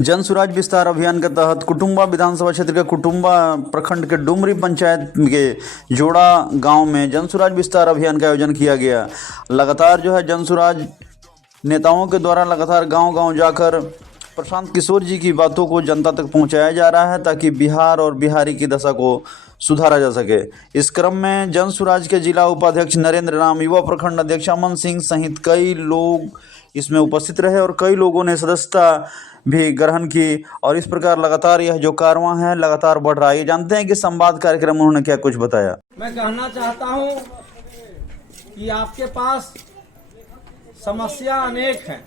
जन स्वराज विस्तार अभियान के तहत कुटुम्बा विधानसभा क्षेत्र के कुटुम्बा प्रखंड के डुमरी पंचायत के जोड़ा गांव में जन स्वराज विस्तार अभियान का आयोजन किया गया। लगातार जो है जन स्वराज नेताओं के द्वारा लगातार गांव-गांव जाकर प्रशांत किशोर जी की बातों को जनता तक पहुंचाया जा रहा है ताकि बिहार और बिहारी की दशा को सुधारा जा सके। इस क्रम में जन स्वराज के जिला उपाध्यक्ष नरेंद्र राम, युवा प्रखंड अध्यक्ष अमन सिंह सहित कई लोग इसमें उपस्थित रहे और कई लोगों ने सदस्यता भी ग्रहण की और इस प्रकार लगातार यह जो कारवां है लगातार बढ़ रहा है। ये जानते हैं कि संवाद कार्यक्रम में उन्होंने क्या कुछ बताया। मैं कहना चाहता हूं कि आपके पास समस्या अनेक हैं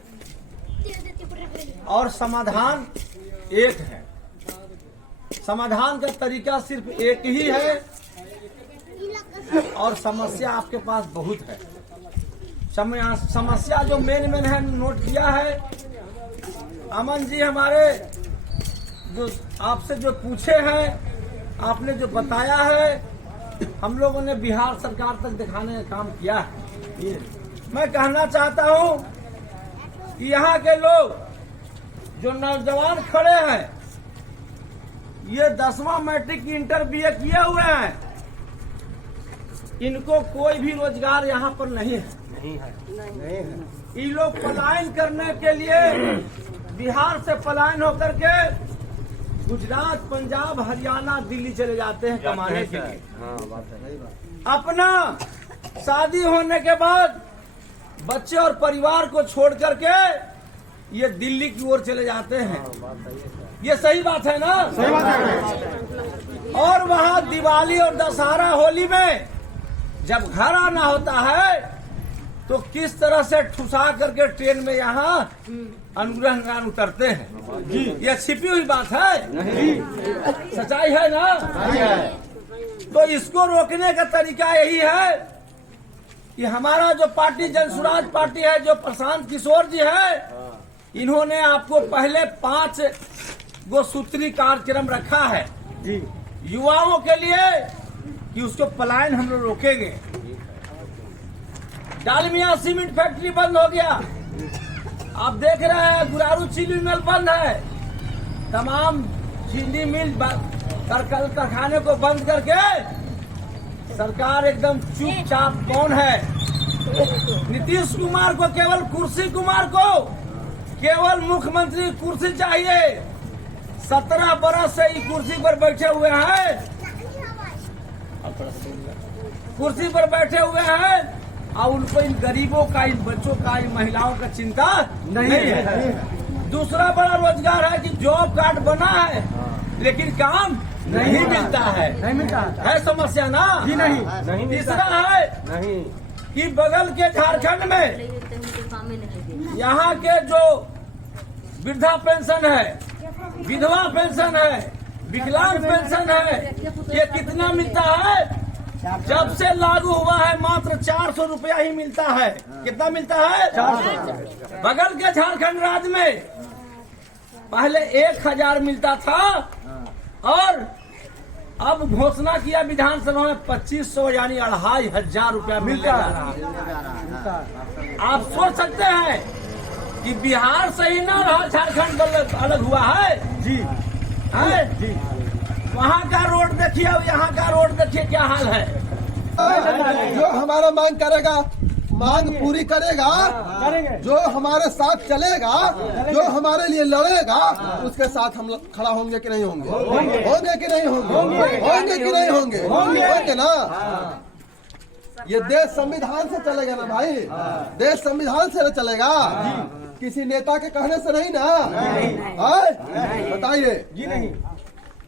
और समाधान एक है। समाधान का तरीका सिर्फ एक ही है और समस्या आपके पास बहुत है। समस्या जो मेन है नोट किया है अमन जी, हमारे जो आपसे जो पूछे हैं, आपने जो बताया है, हम लोगों ने बिहार सरकार तक दिखाने का काम किया है। मैं कहना चाहता हूं कि यहाँ के लोग जो नौजवान खड़े हैं, ये 10वां मैट्रिक इंटर BA किए हुए हैं, इनको कोई भी रोजगार यहाँ पर नहीं है। ये लोग पलायन करने के लिए बिहार से पलायन होकर के गुजरात, पंजाब, हरियाणा, दिल्ली चले जाते हैं कमाने के लिए। अपना शादी होने के बाद बच्चे और परिवार को छोड़ करके ये दिल्ली की ओर चले जाते हैं। ये सही बात है ना? सही बात है। और वहाँ दिवाली और दशहरा, होली में जब घर आना होता है तो किस तरह से ठुसा करके ट्रेन में यहाँ अनुग्रह उतरते हैं। जी, ये छिपी हुई बात है, सच्चाई है ना? तो इसको रोकने का तरीका यही है कि हमारा जो पार्टी जन स्वराज पार्टी है, जो प्रशांत किशोर जी है, इन्होंने आपको पहले 5 गो सूत्री कार्यक्रम रखा है युवाओं के लिए कि उसको पलायन हम लोग रोकेंगे। डालमिया सीमेंट फैक्ट्री बंद हो गया, आप देख रहे हैं। गुरारू चीनी मिल बंद है, तमाम चीनी मिल कारखाने को बंद करके सरकार एकदम चुपचाप कौन है। नीतीश कुमार को केवल कुर्सी, कुमार को केवल मुख्यमंत्री कुर्सी चाहिए। 17 बरस से इस कुर्सी पर बैठे हुए हैं, कुर्सी पर बैठे हुए हैं और उनको इन गरीबों का, इन बच्चों का, इन महिलाओं का चिंता नहीं है। दूसरा बड़ा रोजगार है कि जॉब कार्ड बना है लेकिन काम नहीं मिलता है। नहीं मिलता है समस्या ना? जी नहीं। तीसरा है कि बगल के झारखंड में यहाँ के जो वृद्धा पेंशन है, विधवा पेंशन है, विकलांग पेंशन है, ये कितना मिलता है? जब से लागू हुआ है मात्र 400 रुपया ही मिलता है। कितना मिलता है? 400। बगल के झारखंड राज्य में पहले 1000 मिलता था और अब घोषणा किया विधानसभा में 2500 यानी 2500 रुपया मिलता है। आप सोच सकते हैं कि बिहार से ही ना रहा, झारखंड अलग हुआ है। जी है जी। वहाँ का रोड देखिए और यहाँ का रोड देखिए क्या हाल है। जो हमारा मांग करेगा, मांग पूरी करेगा, जो हमारे साथ चलेगा, जो हमारे लिए लड़ेगा, उसके साथ हम खड़ा होंगे कि नहीं होंगे? होंगे कि नहीं होंगे? होंगे कि नहीं होंगे? होंगे ना? ये देश संविधान से चलेगा ना भाई? देश संविधान से चलेगा, किसी नेता के कहने से नहीं ना? बताइए जी। नहीं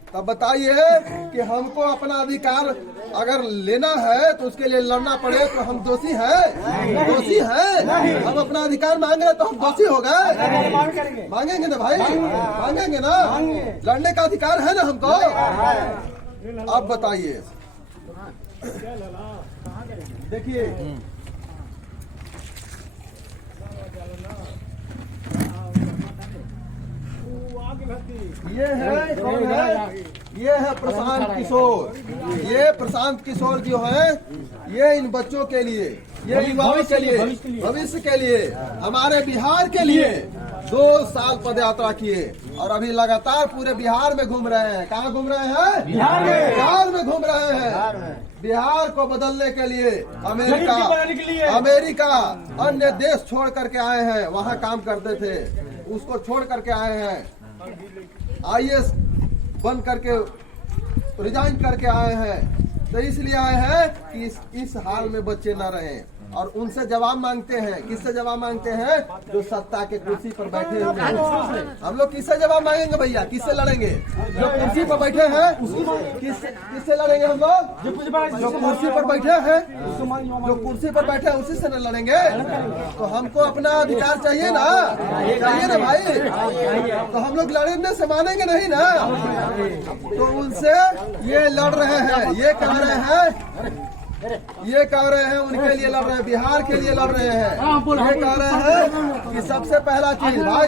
तब बताइए कि हमको अपना अधिकार अगर लेना है तो उसके लिए लड़ना पड़े तो हम दोषी हैं? दोषी हैं? हम अपना अधिकार मांग रहे तो हम दोषी हो गए? मांगेंगे ना भाई? मांगेंगे ना? लड़ने का अधिकार है ना हमको? अब बताइए, देखिए ये है कौन है? ये है प्रशांत किशोर। ये प्रशांत किशोर जो है ये इन बच्चों के लिए, ये युवाओं के लिए, भविष्य के लिए, हमारे बिहार के लिए 2 साल पद यात्रा किए और अभी लगातार पूरे बिहार में घूम रहे हैं। कहाँ घूम रहे हैं? बिहार में घूम रहे हैं। बिहार को बदलने के लिए अमेरिका अन्य देश छोड़ करके आए हैं, वहाँ काम करते थे, उसको छोड़ करके आए हैं, IAS बन करके रिजाइन करके आए हैं। तो इसलिए आए हैं कि इस हाल में बच्चे न रहें और उनसे जवाब मांगते हैं। किससे जवाब मांगते हैं? जो सत्ता के कुर्सी पर बैठे हुए हैं। हम लोग किससे जवाब मांगेंगे भैया? किससे लड़ेंगे? जो कुर्सी पर बैठे हैं किससे लड़ेंगे हम लोग? जो कुर्सी पर बैठे हैं, जो कुर्सी पर बैठे हैं उसी से न लड़ेंगे। तो हमको अपना अधिकार चाहिए ना, चाहिए ना भाई। तो हम लोग लड़ने से मानेंगे नहीं ना। तो उनसे ये लड़ रहे हैं, ये कह रहे हैं, ये कह रहे हैं उनके लिए लड़ रहे हैं, बिहार के लिए लड़ रहे हैं। ये कह रहे हैं कि सबसे पहला चीज भाई,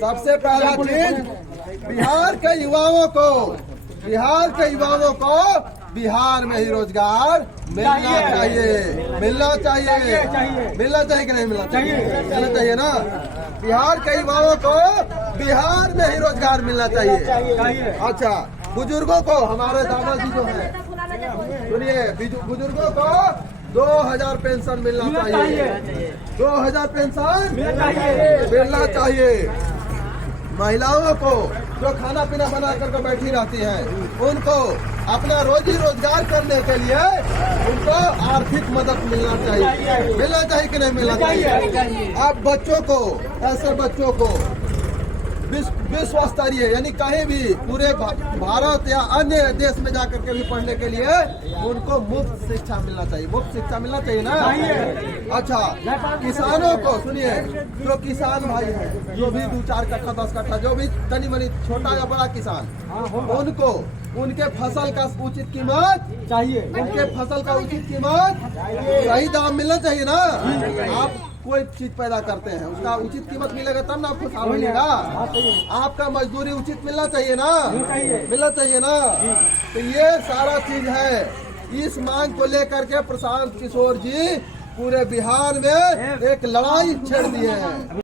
सबसे पहला चीज बिहार के युवाओं को बिहार में ही रोजगार मिलना चाहिए। मिलना चाहिए कि नहीं मिलना चाहिए ना। बिहार के युवाओं को बिहार में ही रोजगार मिलना चाहिए। अच्छा, बुजुर्गों को, हमारे दादाजी जो है, सुनिए, बुजुर्गों को 2000 पेंशन मिलना चाहिए। 2000 पेंशन मिलना चाहिए। महिलाओं को जो खाना पीना बना करके बैठी रहती हैं, उनको अपना रोजी रोजगार करने के लिए उनको आर्थिक मदद मिलना चाहिए। मिलना चाहिए कि नहीं मिलना चाहिए? अब बच्चों को, ऐसे बच्चों को विश्व स्तरीय यानी कहीं भी पूरे भारत या अन्य देश में जाकर के भी पढ़ने के लिए उनको मुफ्त शिक्षा मिलना चाहिए। मुफ्त शिक्षा मिलना चाहिए ना। अच्छा, किसानों को सुनिए, जो किसान भाई हैं, जो भी 2-4 कट्ठा 10 कट्ठा, जो भी तनी मनी छोटा या बड़ा किसान, उनको उनके फसल का उचित कीमत चाहिए। उनके फसल का उचित कीमत, सही दाम मिलना चाहिए ना। आप कोई चीज पैदा करते हैं, उसका उचित कीमत मिलेगा तब ना आपको साल मिलेगा। आपका मजदूरी उचित मिलना चाहिए ना, मिलना चाहिए ना। तो ये सारा चीज है। इस मांग को लेकर के प्रशांत किशोर जी पूरे बिहार में एक लड़ाई छेड़ दिए हैं।